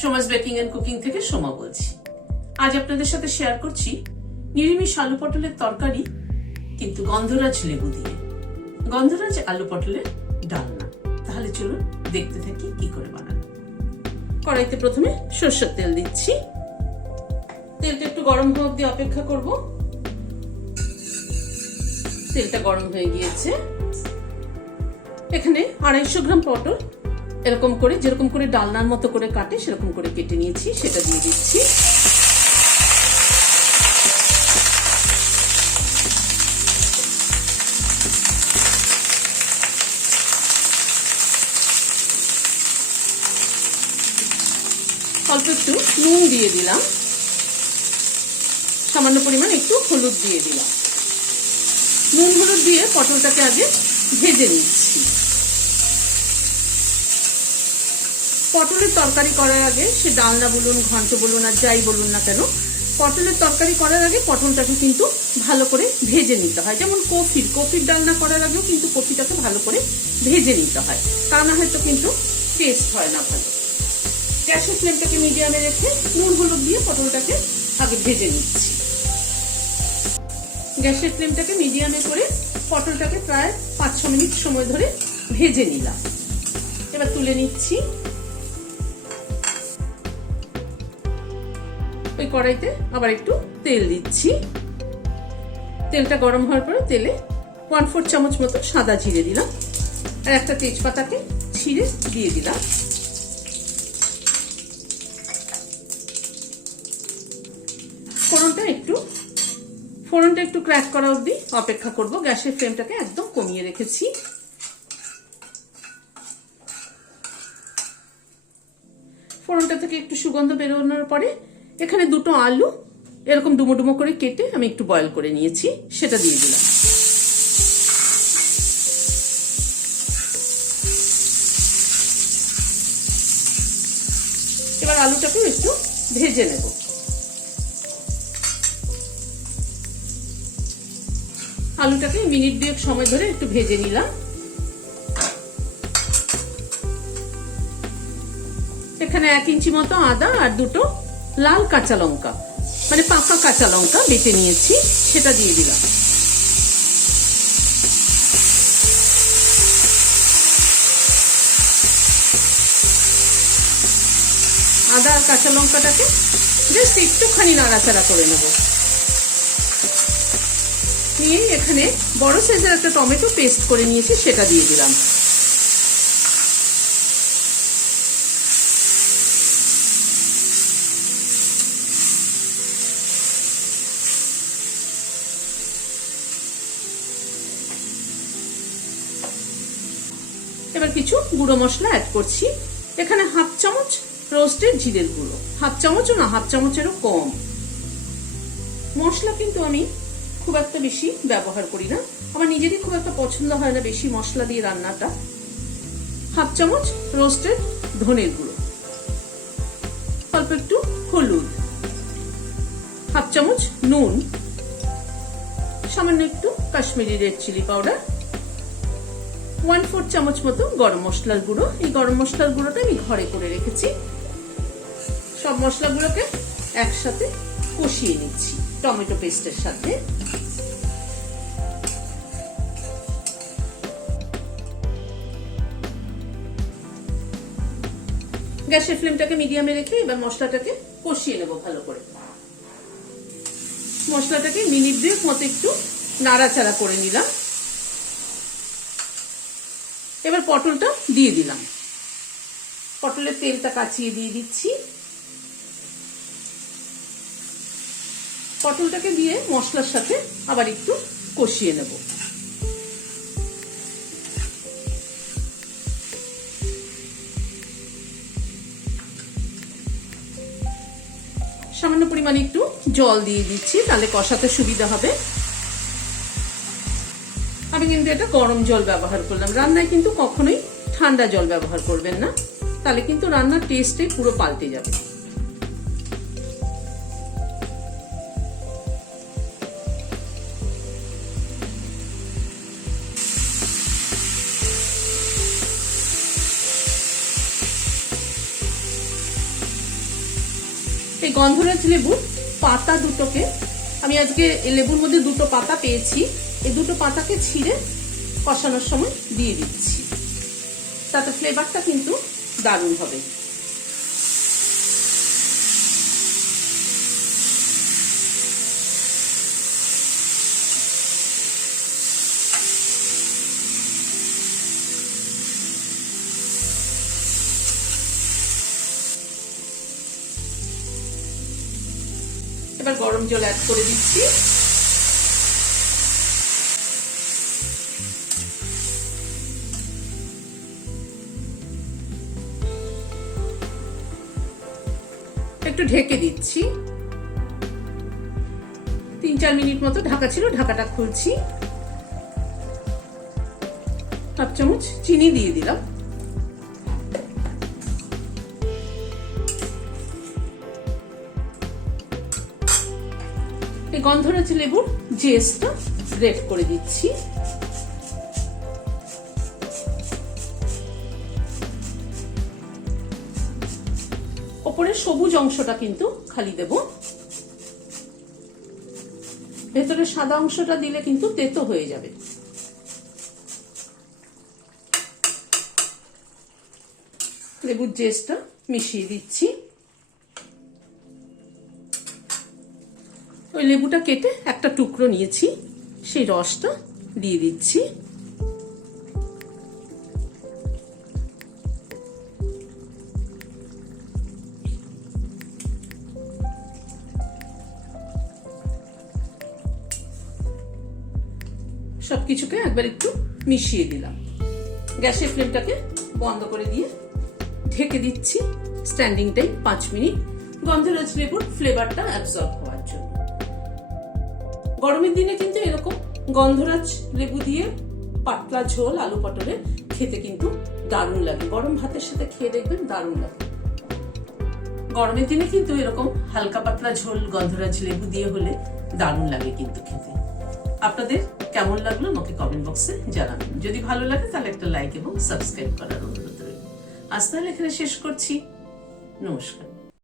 Soma's baking and cooking থেকে সোমা বলছি। আজ আপনাদের সাথে শেয়ার করছি নিরামিষ আলু পটলের তরকারি, কিন্তু গন্ধরাজ লেবু দিয়ে। গন্ধরাজ আলু পটলের ডালনা। তাহলে চলুন দেখতে থাকি কি করে বানানো। কড়াইতে প্রথমে সরষের তেল দিচ্ছি। তেলটা একটু গরম হওয়া অবধি অপেক্ষা করব। তেলটা গরম হয়ে গিয়েছে। এখানে 250 গ্রাম পটল এরকম করে, যেরকম করে ডালনার মতো করে কাটে সেরকম করে কেটে নিয়েছি, সেটা দিয়ে দিচ্ছি। অল্প একটু নুন দিয়ে দিলাম, সামান্য পরিমাণ একটু হলুদ দিয়ে দিলাম। নুন হলুদ দিয়ে পটলটাকে আগে ভেজে নিচ্ছি। পটলের তরকারি করার আগে, সে ডালনা বলুন, ঘন্ট বলুন, আর যাই বলুন না কেন, পটলের তরকারি করার আগে পটলটাকে কিন্তু ভালো করে ভেজে নিতে হয়। যেমন কফির ডালনা করার আগেও কিন্তু কফিটাকে ভালো করে ভেজে নিতে হয়, তা না হয়তো কিন্তু টেস্ট হয় না ভালো। গ্যাসের ফ্লেমটাকে মিডিয়ামে রেখে নুন হলুদ দিয়ে পটলটাকে আগে ভেজে নিচ্ছি। গ্যাসের ফ্লেমটাকে মিডিয়ামে করে পটলটাকে প্রায় 5-6 মিনিট সময় ধরে ভেজে নিলাম। এবার তুলে নিচ্ছি। ওই কড়াইতে আবার একটু তেল দিচ্ছি। তেলটা গরম হওয়ার পরে তেলে 1/4 চামচ মতো সাদা জিরে দিলাম, আর একটা তেজপাতাকে ছিঁড়ে দিয়ে দিলাম। ফোড়নটা একটু ক্র্যাক করা অবধি অপেক্ষা করব। গ্যাসের ফ্লেমটাকে একদম কমিয়ে রেখেছি। ফোড়নটা থেকে একটু সুগন্ধ বেরোনোর পরে এখানে 2টো আলু এরকম ডুমো ডুমো করে কেটে আমি একটু বয়েল করে নিয়েছি, সেটা দিয়ে দিলাম। এবার আলুটাকে একটু ভেজে নেব। আলুটাকে মিনিট 2 সময় ধরে একটু ভেজে নিলাম। এখানে 1 ইঞ্চি মতো আদা আর 2টো লাল কাঁচা লঙ্কা, মানে পাকা কাঁচা লঙ্কা বেটে নিয়েছি, সেটা দিয়ে দিলাম। আদা আর কাঁচা লঙ্কাটাকে জাস্ট একটুখানি নাড়াচাড়া করে নেব। নিয়ে এখানে বড় সাইজের একটা টমেটো পেস্ট করে নিয়েছি, সেটা দিয়ে দিলাম। এবার কিছু গুঁড়ো মশলা অ্যাড করছি। এখানে 1/2 চামচ রোস্টেড জিরের গুঁড়ো, 1/2 চামচও না, 1/2 চামচেরও কম। মশলা কিন্তু আমি খুব একটা বেশি ব্যবহার করি না, আমার নিজেরই খুব একটা পছন্দ হয় না বেশি মশলা দিয়ে রান্নাটা। 1/2 চামচ রোস্টেড ধনের গুঁড়ো, অল্প একটু হলুদ, 1/2 চামচ নুন, সামান্য একটু কাশ্মীরি রেড চিলি পাউডার, 1/4 চামচ মতো গরম মশলার গুঁড়ো। এই গরম মশলার গুঁড়োটা আমি ঘরে করে রেখেছি। সব মশলাগুলোকে একসাথে কষিয়ে নিচ্ছি টমেটো পেস্টের সাথে। গ্যাসের ফ্লেমটাকে মিডিয়ামে রেখে এবার মশলাটাকে কষিয়ে নেব ভালো করে। মশলাটাকে মিনিট 2 মতো একটু নাড়াচাড়া করে নিলাম। এবার পটলটা দিয়ে দিলাম। পটলের তেলটা কাচিয়ে দিয়ে দিচ্ছি। পটলটাকে দিয়ে মশলার সাথে আবার একটু কষিয়ে নেব। সামান্য পরিমাণে একটু জল দিয়ে দিচ্ছি, তাহলে কষাতে সুবিধা হবে। আমি কিন্তু এটা গরম জল ব্যবহার করলাম। রান্নায় কিন্তু কখনোই ঠান্ডা জল ব্যবহার করবেন না, তাহলে কিন্তু রান্নার টেস্টটাই পুরো পাল্টে যাবে। এই গন্ধরাজ লেবুর পাতা দুটোকে আমি আজকে লেবুর মধ্যে দুটো পাতা পেয়েছি, এই দুটো পাতাকে ছিঁড়ে কষানোর সময় দিয়ে দিচ্ছি, তাতে ফ্লেভারটা কিন্তু দারুণ হবে। এবার গরম জল অ্যাড করে দিচ্ছি। একটু ঢেকে দিচ্ছি, 3-4 মিনিট মতো ঢাকা ছিল, ঢাকাটা খুলছি। হাফ চামচ চিনি দিয়ে দিলাম। এই গন্ধরাজ লেবুর জেসটা গ্রেট করে দিচ্ছি। ওপরের সবুজ অংশটা কিন্তু খালি দেব, ভেতরে সাদা অংশটা দিলে কিন্তু তেতো হয়ে যাবে। লেবুর জেসটা মিশিয়ে দিচ্ছি। ওই লেবুটা কেটে একটা টুকরো নিয়েছি, সেই রসটা দিয়ে দিচ্ছি। সবকিছুকে একবার একটু মিশিয়ে দিলাম। গ্যাসের ফ্লেমটাকে বন্ধ করে দিয়ে ঢেকে দিচ্ছি স্ট্যান্ডিং টাইম 5 মিনিট, গন্ধরাজ লেবুর ফ্লেভারটা অ্যাবজর্ব হওয়ার জন্য। গরমের দিনে কিন্তু এরকম গন্ধরাজ লেবু দিয়ে পাতলা ঝোল আলু পটলের খেতে কিন্তু দারুণ লাগে। গরম ভাতের সাথে খেয়ে দেখবেন দারুণ লাগে। গরমের দিনে কিন্তু এরকম হালকা পাতলা ঝোল গন্ধরাজ লেবু দিয়ে হলে দারুণ লাগে কিন্তু খেতে। আপনাদের কেমন লাগলো আমাকে কমেন্ট বক্সে জানাবেন। যদি ভালো লাগে তাহলে একটা লাইক এবং সাবস্ক্রাইব করার অনুরোধ রইল। আজ তাহলে এখানে শেষ করছি। নমস্কার।